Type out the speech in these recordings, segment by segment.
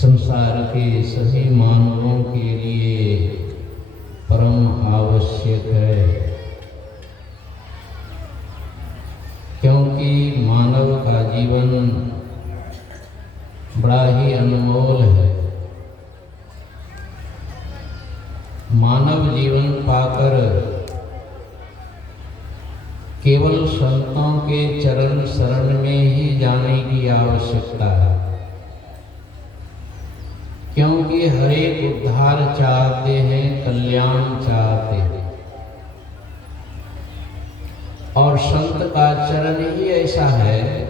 संसार के सभी मानवों के लिए परम आवश्यक है, क्योंकि मानव का जीवन बड़ा ही अनमोल है। मानव जीवन पाकर केवल संतों के चरण शरण में ही जाने की आवश्यकता है, क्योंकि हर एक उद्धार चाहते हैं, कल्याण चाहते हैं, और संत का चरण ही ऐसा है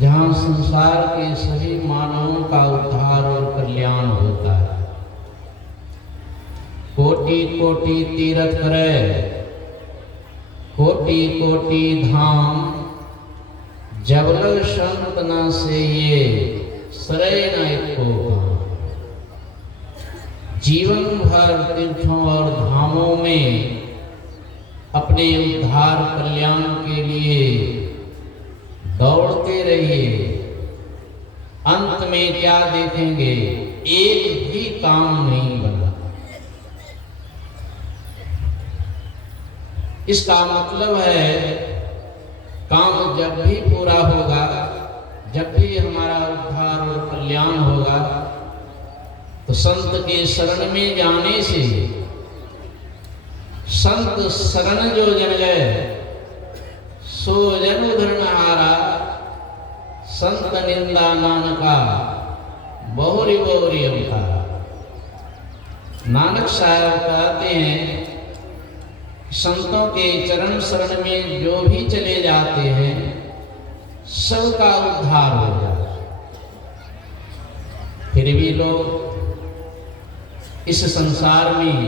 जहाँ संसार के सभी मानवों का उद्धार और कल्याण होता है। कोटि कोटि तीर्थ करे, कोटि कोटि धाम, जबल संत न से ये सरय न एको काम। जीवन भर तीर्थों और धामों में अपने उद्धार कल्याण के लिए दौड़ते रहिए। अंत में क्या देखेंगे? एक भी काम नहीं बना। इसका मतलब है काम जब भी पूरा होगा, जब भी हमारा उद्धार और कल्याण होगा, तो संत के शरण में जाने से, संत शरण जो जन गए सो जन धर्म हारा, संत निंदा नानका बहुरी बहुरी अवतारा। नानक साहब कहते हैं, संतों के चरण शरण में जो भी चले जाते हैं सबका उद्धार हो जाता। फिर भी लोग इस संसार में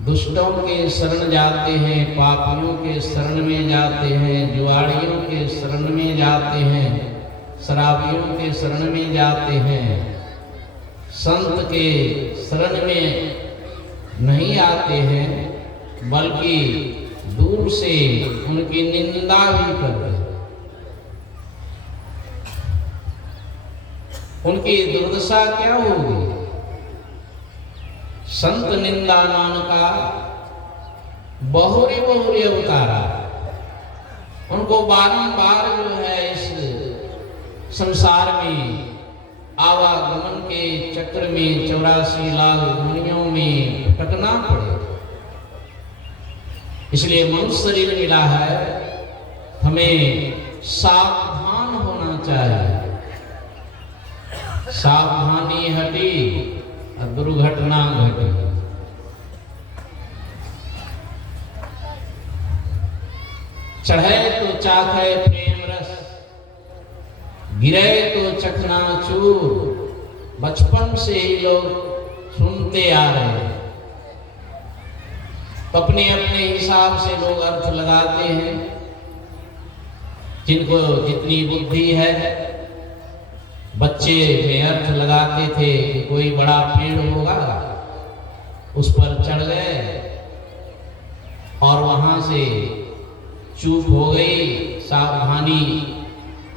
दुष्टों के शरण जाते हैं, पापियों के शरण में जाते हैं, जुआड़ियों के शरण में जाते हैं, शराबियों के शरण में जाते हैं, संत के शरण में नहीं आते हैं, बल्कि दूर से उनकी निंदा भी करते हैं। उनकी दुर्दशा क्या होगी? संत निंदा नान का बहुरे बहुरे अवतारा। उनको बारंबार जो है इस संसार में आवागमन के चक्र में 84 लाख दुनियाओं में भटकना पड़े। इसलिए मनुष्य शरीर मिला है, हमें सावधान होना चाहिए। सावधानी हटी और दुर्घटना घटी। चढ़े तो चाखे प्रेम रस, गिरे तो चखना चूर। बचपन से ही लोग सुनते आ रहे हैं, तो अपने अपने हिसाब से लोग अर्थ लगाते हैं। जिनको जितनी बुद्धि है, बच्चे में अर्थ लगाते थे कि कोई बड़ा पेड़ होगा, उस पर चढ़ गए और वहां से चूक हो गई, सावधानी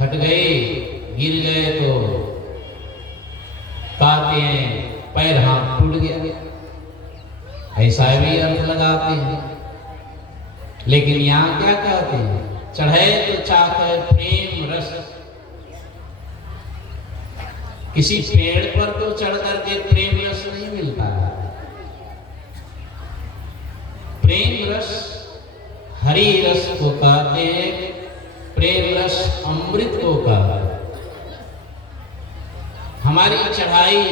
हट गई, गिर गए तो कहते हैं पैर हाथ टूट गया। ऐसा भी अर्थ लगाते हैं। लेकिन यहाँ क्या कहते हैं? चढ़े तो चाखे प्रेम रस। किसी पेड़ पर तो चढ़ करके प्रेम रस नहीं मिलता है। प्रेम रस हरि रस को कहते हैं, प्रेम रस अमृत को कहते हैं। हमारी चढ़ाई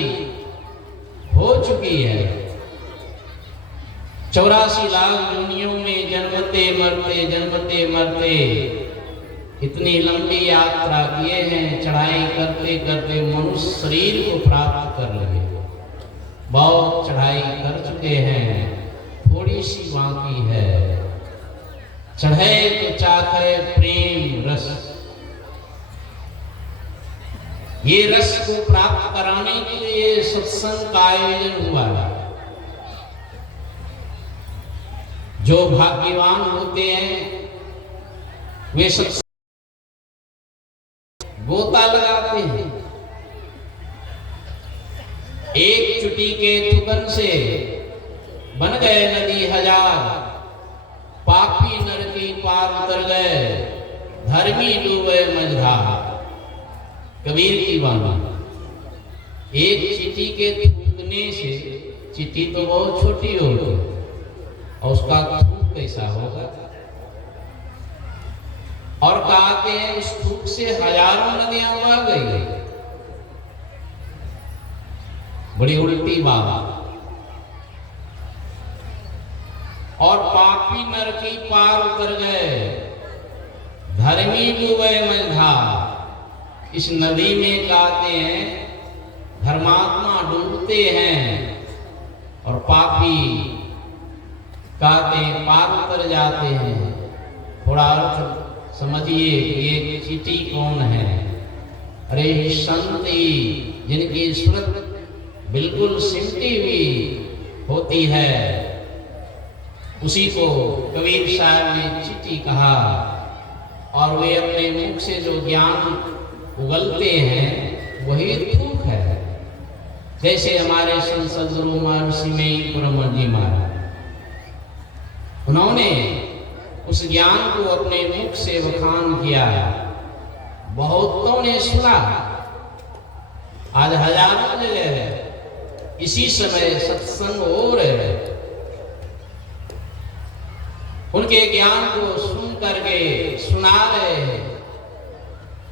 हो चुकी है, 84 लाख दुनियों में जन्मते मरते इतनी लंबी यात्रा किए हैं। चढ़ाई करते करते मनुष्य शरीर को प्राप्त कर लगे। बहुत चढ़ाई कर चुके हैं, थोड़ी सी बाकी है। चढ़े तो चाखे प्रेम रस। ये रस को प्राप्त कराने के लिए सत्संग का आयोजन हुआ है। जो भाग्यवान होते हैं वे सत्संग गोता लगाते हैं। एक चुटी के थुकन से बन गए नदी हजार, पापी नर की पार उतर गए, धर्मी डूबे मझधार। कबीर की वाणी। एक चींटी के थूकने से, चींटी तो बहुत छोटी होगी और उसका थूक कैसा होगा, और कहते हैं उस थूक से हजारों नदियां बह गई। बड़ी उल्टी बात। और पापी नर की पार उतर गए, धर्मी डूबे मझधार। इस नदी में कहते हैं धर्मात्मा डूबते हैं और पापी कहते हैं पार उतर जाते हैं। थोड़ा अर्थ समझिए कि ये चींटी कौन है? अरे संती, जिनकी सूरत बिल्कुल सिमटी हुई होती है, उसी को कबीर साहब ने चींटी कहा। और वे अपने मुख से जो ज्ञान उगलते हैं वही थूक है। जैसे हमारे संसद गुरु महर्षि में ब्रह्म जी महाराज, उन्होंने उस ज्ञान को अपने मुख से बखान किया। बहुतों ने सुना। आज हजारों जगह है, इसी समय सत्संग हो रहे हैं। उनके ज्ञान को सुन करके सुना रहे हैं।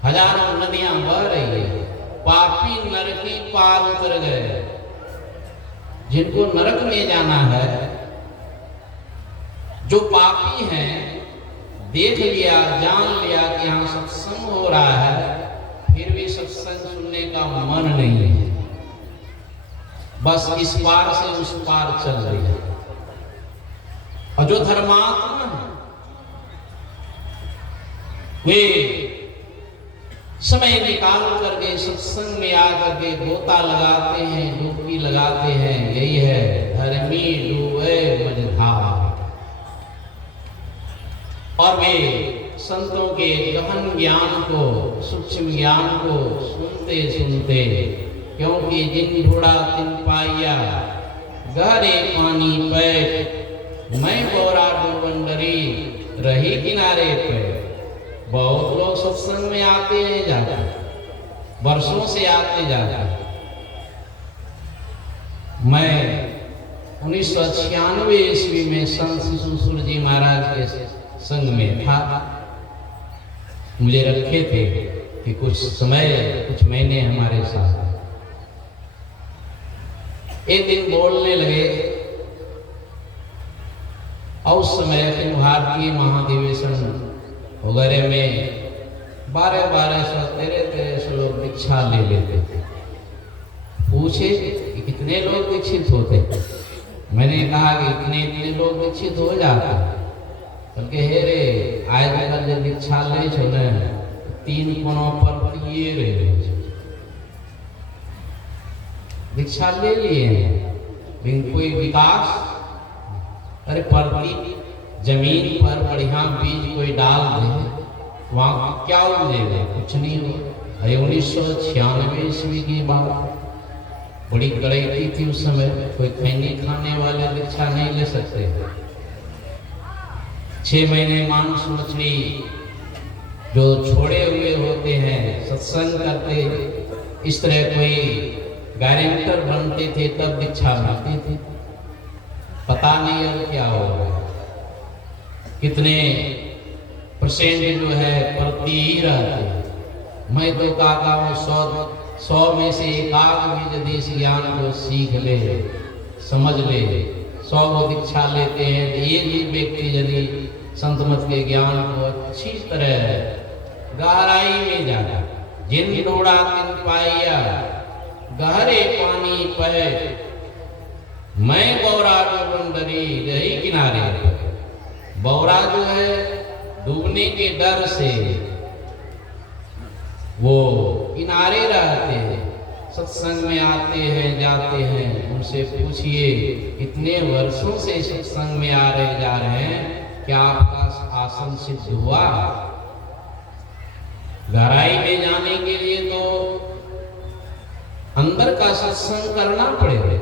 हजारों नदियां बह रही है, पापी नरक की पार उतर गए। जिनको नरक में जाना है, जो पापी हैं, देख लिया, जान लिया कि यहाँ सत्संग हो रहा है, फिर भी सत्संग सुनने का मन नहीं है। बस इस पार से उस पार चल रही है। और जो धर्मात्मा है वे समय निकाल करके सत्संग में आकर के गोता लगाते हैं, दुख जाते हैं, यही है धर्मी डूबे मझधार। और वे संतों के गहन ज्ञान को, सूक्ष्म ज्ञान को सुनते सुनते, क्योंकि जिन ढूंढा तिन पाइया, गहरे पानी पैठ, मैं बोरा डूबन डरी, रही किनारे पे। बहुत लोग सत्संग में आते हैं जाते, वर्षों से आते जाते। मैं 1996 ईस्वी में संत शिशुसुर जी महाराज के संग में था। मुझे रखे थे कि कुछ समय, कुछ महीने हमारे साथ। एक दिन बोलने लगे, और उस समय अखिल भारतीय महाधिवेशन वगैरह में 1200 1300 लोग दीक्षा ले लेते थे। पूछे कि कितने लोग दीक्षित होते? मैंने कहा कि इतने लोग दीक्षित हो जाते। बल्कि हे रे आज कल जो दीक्षा ले छो ने 3 कोनों पर ये रहे दीक्षा ले लिए, लेकिन कोई विकास, अरे प्रति जमीन पर बढ़िया बीज कोई डाल दे, वहां क्या उगेगा? कुछ नहीं होगा। 1996 ईस्वी की बात, बड़ी कड़ाई थी उस समय। कोई खैनी खाने वाले दीक्षा नहीं ले सकते। 6 महीने मांस मछली जो छोड़े हुए होते हैं, सत्संग करते, इस तरह कोई गारंटर बनते थे तब दीक्षा मिलती थी। पता नहीं अब क्या होगा, कितने परसेंट जो है प्रति ही रहते। मैं तो कहता हूँ 100 में से 1 भी यदि इस ज्ञान को सीख ले, समझ ले, 100 को दीक्षा लेते हैं, तो एक ही व्यक्ति यदि संत मत के ज्ञान को अच्छी तरह गहराई में जाना, जिन डोड़ा तिन पाइया, गहरे पानी पे, मैं बौरा डूबन डरी, रही किनारे। बौरा जो है डूबने के डर से वो किनारे रहते हैं। सत्संग में आते हैं जाते हैं, उनसे पूछिए इतने वर्षों से सत्संग में आ रहे जा रहे हैं, क्या आपका आसन सिद्ध हुआ? गहराई में जाने के लिए तो अंदर का सत्संग करना पड़ेगा,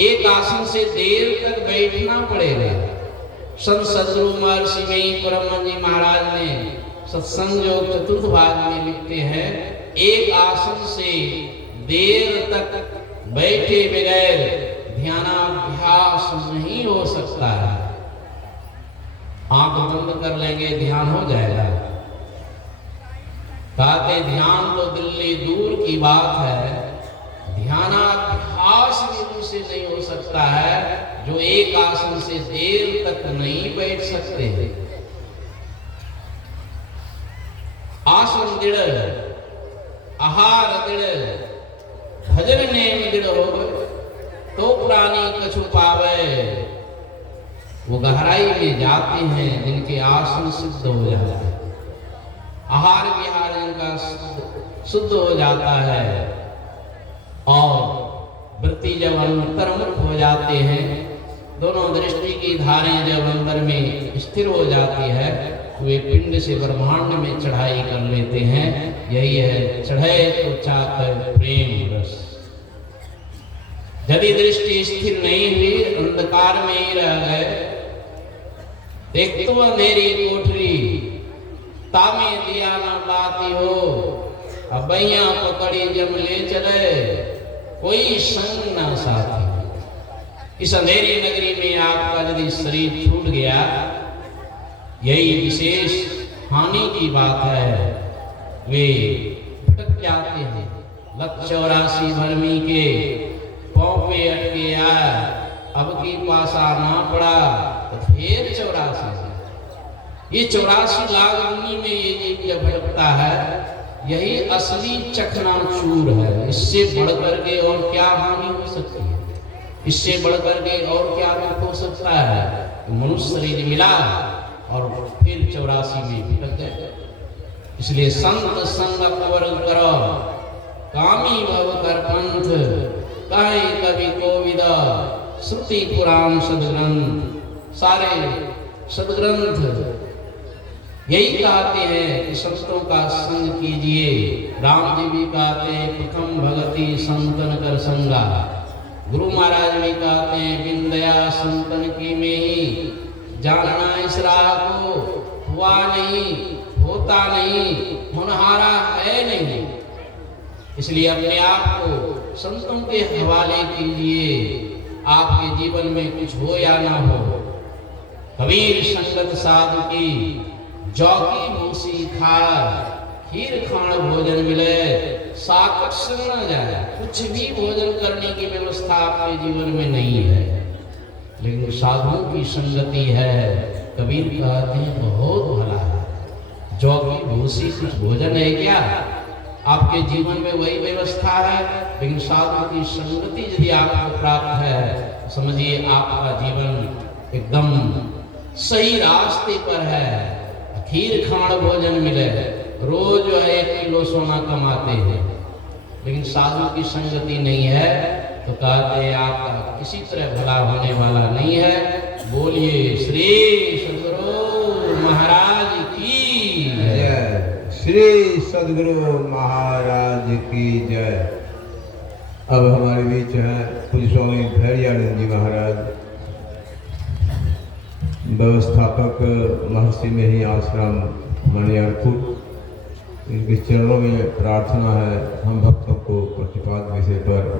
एक आसन से देर तक बैठना पड़ेगा। संत सद्गुरु महर्षि में परम जी महाराज ने सत्संग योग चतुर्थ भाग में लिखते हैं, एक आसन से देर तक बैठे बगैर ध्यानाभ्यास नहीं हो सकता है। आंख बंद कर लेंगे ध्यान हो जाएगा। कहते ध्यान तो दिल्ली दूर की बात है, ध्यानाभ्यास भी उनसे नहीं हो सकता है जो एक आसन से देर तक नहीं बैठ सकते। आसन दृढ़, आहार दृढ़, भजन नेम दृढ़ हो तो प्राणी कछु पावे। वो गहराई में जाते हैं जिनके आसन सिद्ध हो जाते हैं, आहार विहार इनका शुद्ध हो जाता है, और वृत्ति जब अंतर्मुख हो जाते हैं, दोनों दृष्टि की धारें जब अंदर में स्थिर हो जाती है, वे पिंड से ब्रह्मांड में चढ़ाई कर लेते हैं। यही है चढ़े तो चाकर प्रेम रस। यदि दृष्टि स्थिर नहीं हुई, अंधकार में ही रह गए, देख तो अंधेरी कोठरी, तामे दिया न पाती हो, अब बैया पकड़ी जब ले चले, कोई संग न साथी। इस अंधेरी नगरी में आपका यदि शरीर छूट गया, यही विशेष हानि की बात है। वे भटक जाते हैं। 184 भरमी के पाँव पे अटके आए, अब की पासा ना पड़ा तो फिर 84। ये 84 लाख दुनी में ये जीव जब भटकता है, यही असली चकनाचूर है। इससे बढ़कर के और क्या हानि हो सकती है? इससे बढ़कर के और क्या दुख हो सकता है? मनुष्य शरीर मिला और फिर 84 में भटक गए। इसलिए संत संग अकबर करो, कामी भव कर पंथ, कहीं कवि कोविद श्रुति पुराण सदग्रंथ, सारे सदग्रंथ यही कहते हैं कि संतों का संग कीजिए। राम जी भी कहते हैं प्रथम भगति संतन कर संगा। गुरु महाराज भी कहते हैं बिन दया संतन की में ही, जानना इस राह को हुआ नहीं, होता नहीं, होनहारा है नहीं। इसलिए अपने आप को संतों के हवाले कीजिए, आपके जीवन में कुछ हो या ना हो। कबीर संगत साधु की, जौकी भूसी खाए, खीर खाण भोजन मिले, साकट संग न जाए। कुछ भी भोजन करने की व्यवस्था आपके जीवन में नहीं है, लेकिन साधुओं की संगति है। कबीर कहते हैं बहुत भला है। जौकी भूसी कुछ भोजन है क्या? आपके जीवन में वही व्यवस्था है, लेकिन साधु की संगति यदि आपको प्राप्त है, समझिए आपका जीवन एकदम सही रास्ते पर है। खीर खाण भोजन मिले, रोज जो है 1 किलो सोना कमाते हैं, लेकिन साधु की संगति नहीं है, तो कहते हैं आपका किसी तरह भला होने वाला नहीं है। बोलिए श्री सद्गुरु महाराज की जय। श्री सद्गुरु महाराज की जय। अब हमारे बीच हैं पूज्य स्वामी भैरियानंद जी महाराज, व्यवस्थापक महर्षि में ही आश्रम मणियारपुर। इनके चरणों में प्रार्थना है हम भक्तों को प्रतिपाद विषय पर